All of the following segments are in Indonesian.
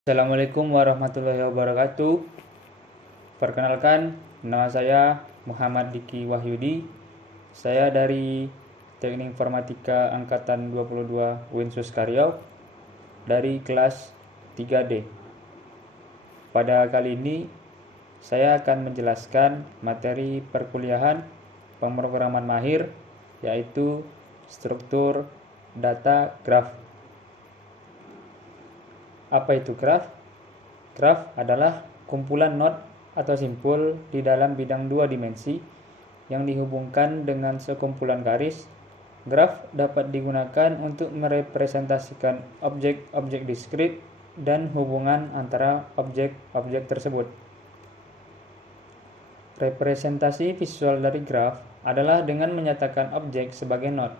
Assalamualaikum warahmatullahi wabarakatuh. Perkenalkan, nama saya Muhammad Diki Wahyudi. Saya dari Teknik Informatika Angkatan 22 Winsus Karyau dari kelas 3D. Pada kali ini, saya akan menjelaskan materi perkuliahan pemrograman mahir, yaitu struktur data graf. Apa itu graf? Graf adalah kumpulan not atau simpul di dalam bidang 2 dimensi yang dihubungkan dengan sekumpulan garis. Graf dapat digunakan untuk merepresentasikan objek-objek diskrit dan hubungan antara objek-objek tersebut. Representasi visual dari graf adalah dengan menyatakan objek sebagai not,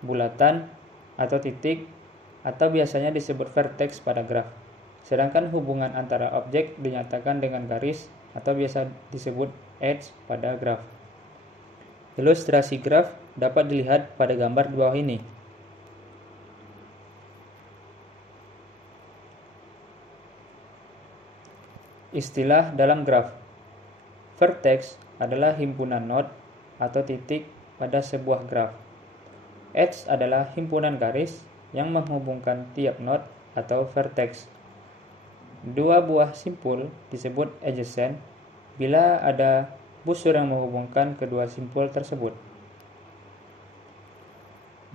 bulatan atau titik, atau biasanya disebut vertex pada graf. Sedangkan hubungan antara objek dinyatakan dengan garis atau biasa disebut edge pada graf. Ilustrasi graf dapat dilihat pada gambar di bawah ini. Istilah dalam graf. Vertex adalah himpunan not atau titik pada sebuah graf. Edge adalah himpunan garis yang menghubungkan tiap not atau vertex. Dua buah simpul disebut adjacent bila ada busur yang menghubungkan kedua simpul tersebut.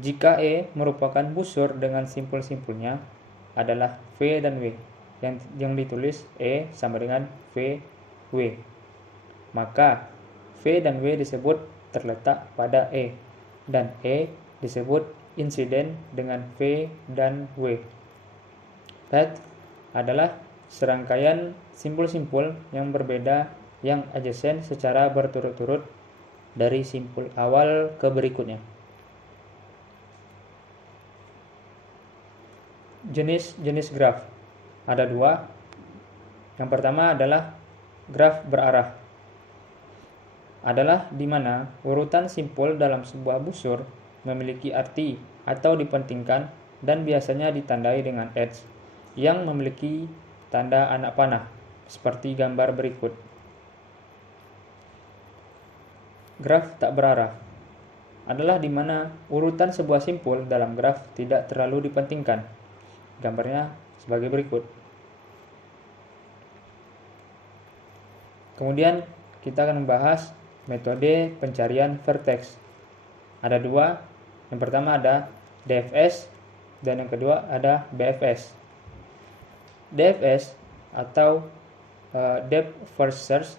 Jika E merupakan busur dengan simpul-simpulnya adalah V dan W yang ditulis E sama dengan V, W, maka V dan W disebut terletak pada E dan E disebut insiden dengan V dan W. Path adalah serangkaian simpul-simpul yang berbeda yang adjacent secara berturut-turut dari simpul awal ke berikutnya. Jenis-jenis graf ada dua. Yang pertama adalah graf berarah. Adalah di mana urutan simpul dalam sebuah busur memiliki arti atau dipentingkan dan biasanya ditandai dengan edge yang memiliki tanda anak panah seperti gambar berikut. Graf tak berarah adalah di mana urutan sebuah simpul dalam graf tidak terlalu dipentingkan. Gambarnya sebagai berikut. Kemudian kita akan membahas metode pencarian vertex. Ada dua. Yang pertama ada DFS dan yang kedua ada BFS. DFS atau Depth First Search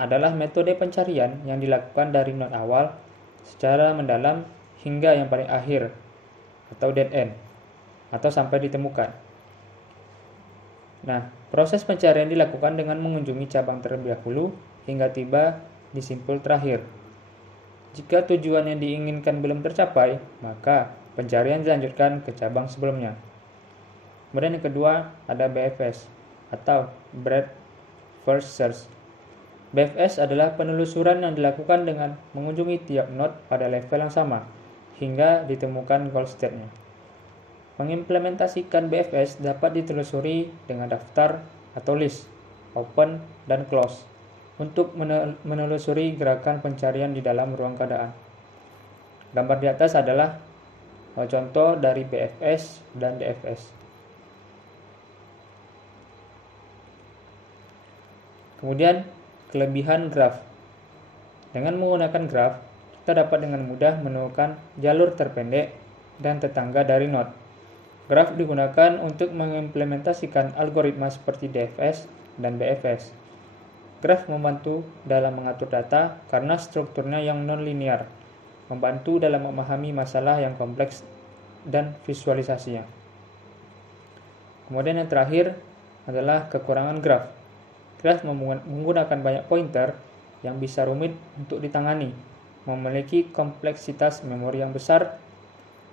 adalah metode pencarian yang dilakukan dari not awal secara mendalam hingga yang paling akhir atau dead end atau sampai ditemukan. Nah, proses pencarian dilakukan dengan mengunjungi cabang terlebih dahulu hingga tiba di simpul terakhir. Jika tujuan yang diinginkan belum tercapai, maka pencarian dilanjutkan ke cabang sebelumnya. Kemudian yang kedua ada BFS atau Breadth First Search. BFS adalah penelusuran yang dilakukan dengan mengunjungi tiap node pada level yang sama hingga ditemukan goal state-nya. Mengimplementasikan BFS dapat ditelusuri dengan daftar atau list, open, dan close untuk menelusuri gerakan pencarian di dalam ruang keadaan. Gambar di atas adalah contoh dari BFS dan DFS. Kemudian kelebihan graf. Dengan menggunakan graf, kita dapat dengan mudah menemukan jalur terpendek dan tetangga dari node. Graf digunakan untuk mengimplementasikan algoritma seperti DFS dan BFS. Graf membantu dalam mengatur data karena strukturnya yang non-linear, membantu dalam memahami masalah yang kompleks dan visualisasinya. Kemudian yang terakhir adalah kekurangan graf. Graf menggunakan banyak pointer yang bisa rumit untuk ditangani, memiliki kompleksitas memori yang besar,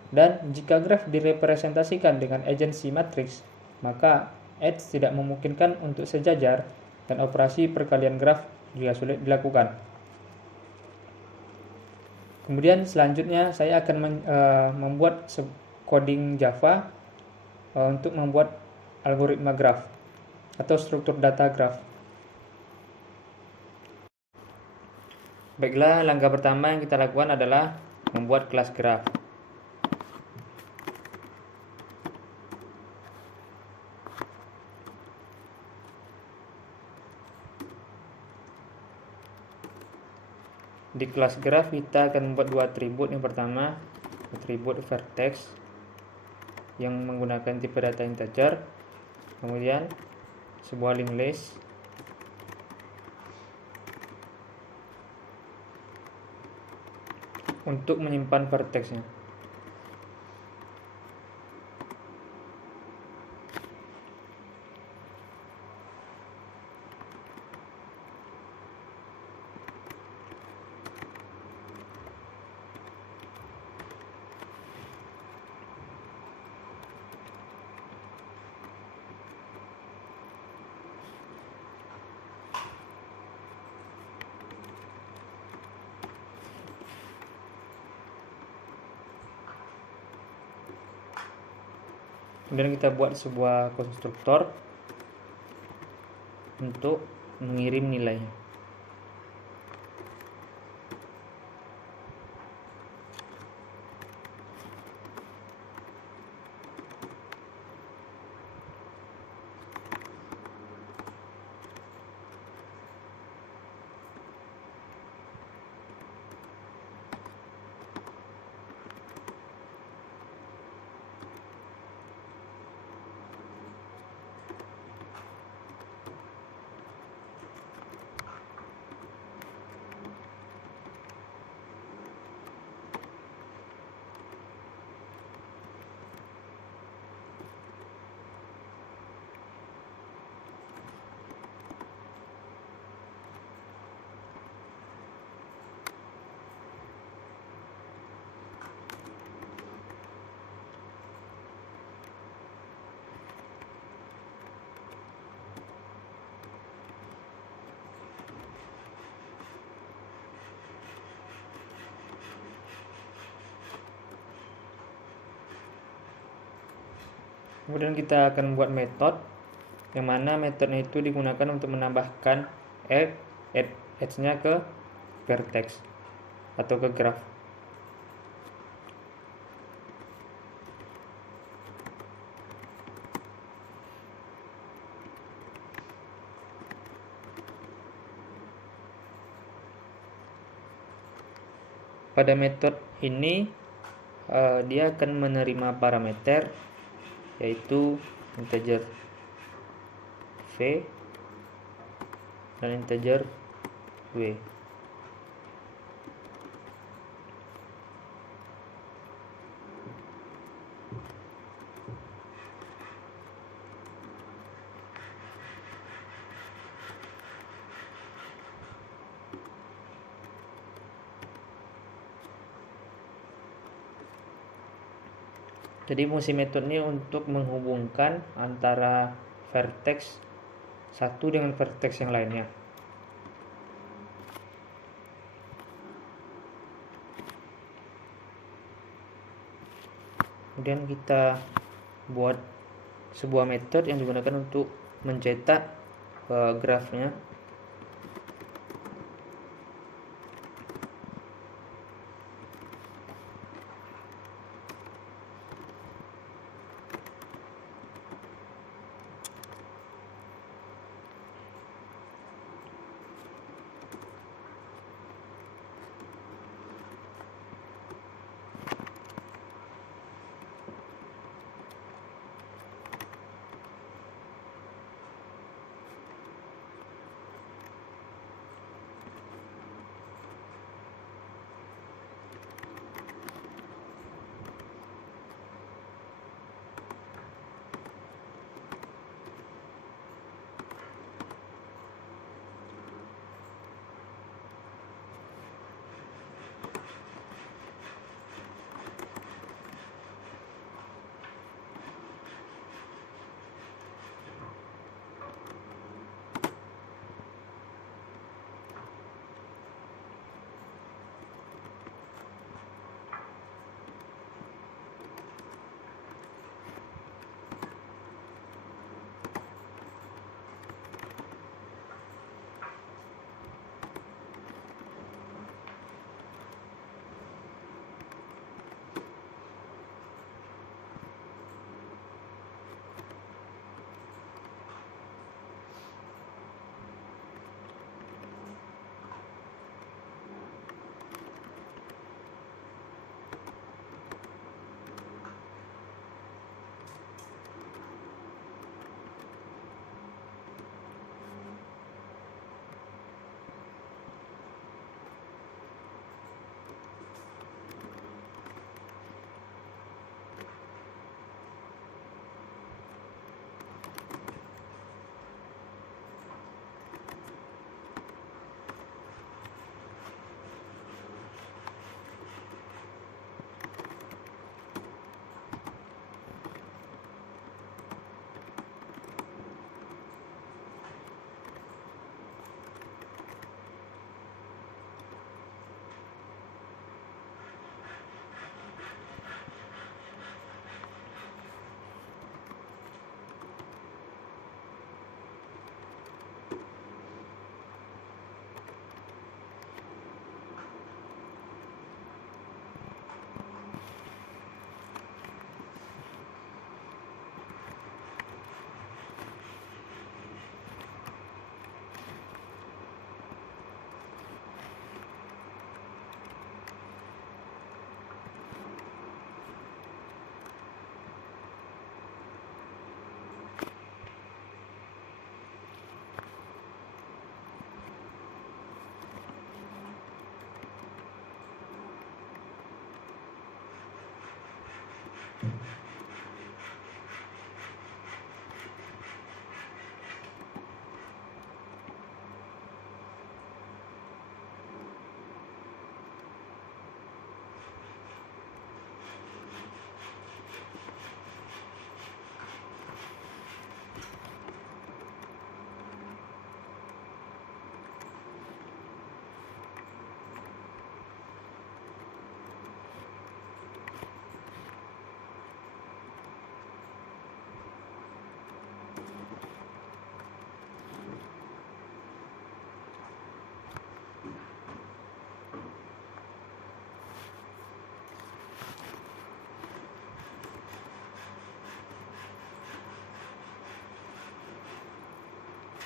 dan jika graf direpresentasikan dengan agency matrix, maka edge tidak memungkinkan untuk sejajar dan operasi perkalian graf juga sulit dilakukan. Kemudian selanjutnya saya akan membuat coding Java untuk membuat algoritma graf. atau struktur data graf. Baiklah, langkah pertama yang kita lakukan adalah membuat kelas graf. Di kelas graf kita akan membuat dua atribut. Yang pertama, atribut vertex yang menggunakan tipe data integer, kemudian sebuah linked list untuk menyimpan vertexnya. Kemudian kita buat sebuah konstruktor untuk mengirim nilainya. Kemudian kita akan membuat metode yang mana metodenya itu digunakan untuk menambahkan edge-nya ke vertex atau ke graf. Pada metode ini dia akan menerima parameter yaitu integer v dan integer w. Jadi fungsi metode ini untuk menghubungkan antara vertex satu dengan vertex yang lainnya. Kemudian kita buat sebuah metode yang digunakan untuk mencetak grafnya.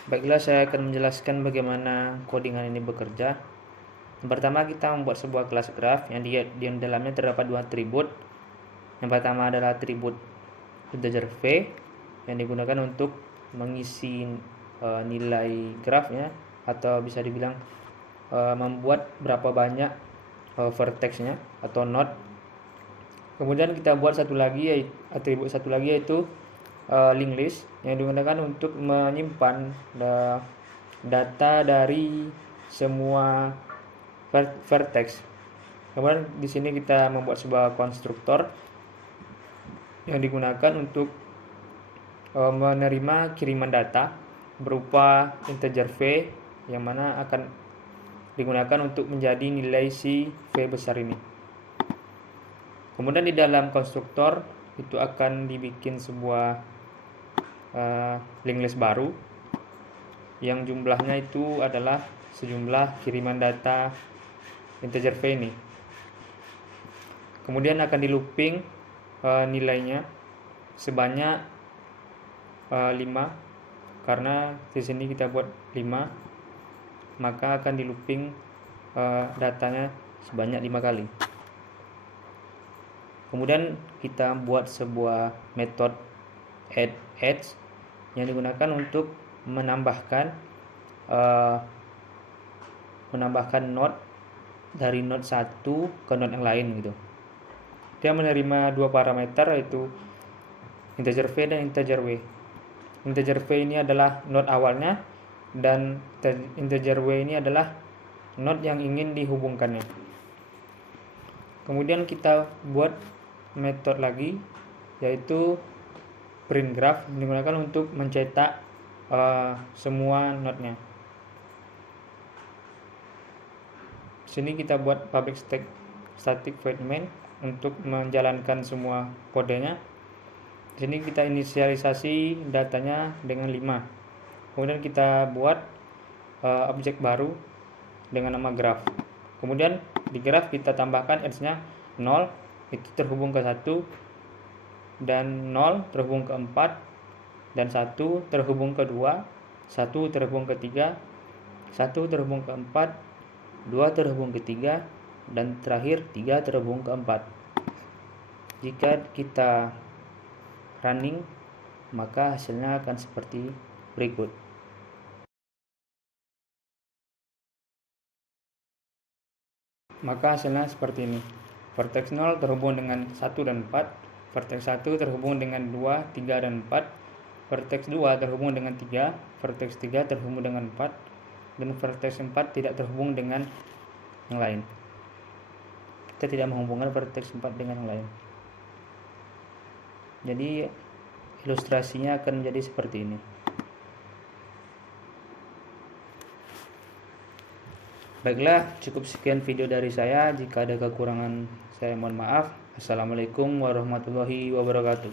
Baiklah, saya akan menjelaskan bagaimana codingan ini bekerja. Yang pertama, kita membuat sebuah kelas graph yang di dalamnya terdapat dua atribut. Yang pertama adalah atribut integer v yang digunakan untuk mengisi nilai graphnya, atau bisa dibilang membuat berapa banyak vertexnya atau node. Kemudian kita buat atribut satu lagi yaitu linked list yang digunakan untuk menyimpan data dari semua vertex. Kemudian di sini kita membuat sebuah konstruktor yang digunakan untuk menerima kiriman data berupa integer v yang mana akan digunakan untuk menjadi nilai si v besar ini. Kemudian di dalam konstruktor itu akan dibikin sebuah linked list baru yang jumlahnya itu adalah sejumlah kiriman data integer v ini. Kemudian akan di looping nilainya sebanyak 5, karena di sini kita buat 5, maka akan di looping datanya sebanyak 5 kali. Kemudian kita buat sebuah metode add edge yang digunakan untuk menambahkan node dari node satu ke node yang lain gitu. Dia menerima dua parameter yaitu integer v dan integer w. Integer v ini adalah node awalnya dan integer w ini adalah node yang ingin dihubungkannya. Kemudian kita buat metode lagi yaitu print graph yang digunakan untuk mencetak semua node-nya. Sini kita buat public static void main untuk menjalankan semua kodenya. Sini kita inisialisasi datanya dengan 5. Kemudian kita buat objek baru dengan nama graph. Kemudian di graph kita tambahkan edge-nya 0, itu terhubung ke 1, dan 0 terhubung ke 4, dan 1 terhubung ke 2, 1 terhubung ke 3, 1 terhubung ke 4, 2 terhubung ke 3, dan terakhir 3 terhubung ke 4. Jika kita running, maka hasilnya akan seperti berikut. Maka hasilnya seperti ini. Vertex 0 terhubung dengan 1 dan 4, vertex 1 terhubung dengan 2, 3, dan 4, vertex 2 terhubung dengan 3, vertex 3 terhubung dengan 4, dan vertex 4 tidak terhubung dengan yang lain. Kita tidak menghubungkan vertex 4 dengan yang lain. Jadi ilustrasinya akan menjadi seperti ini. Baiklah, cukup sekian video dari saya. Jika ada kekurangan, saya mohon maaf. Assalamualaikum warahmatullahi wabarakatuh.